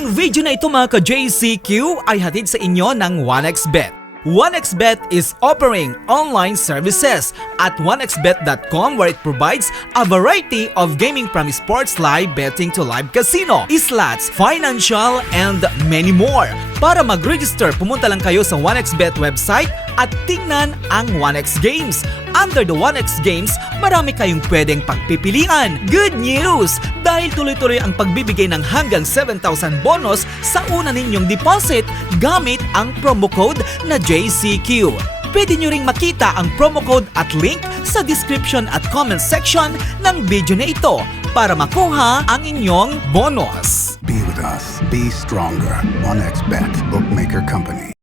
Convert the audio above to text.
Ang video na ito mga ka-JCQ ay hatid sa inyo ng 1xBet. 1xBet is offering online services at 1xBet.com where it provides a variety of gaming from sports live betting to live casino, slots, financial, and many more. Para mag-register, pumunta lang kayo sa 1xBet website at tingnan ang 1x Games. Under the 1x Games, marami kayong pwedeng pagpipilian. Good news! Dahil tuloy-tuloy ang pagbibigay ng hanggang 7,000 bonus sa una ninyong deposit gamit ang promo code na JCQ. Pwede nyo ring makita ang promo code at link sa description at comment section ng video na ito para makuha ang inyong bonus. Be with us. Be stronger. 1xBet Bookmaker Company.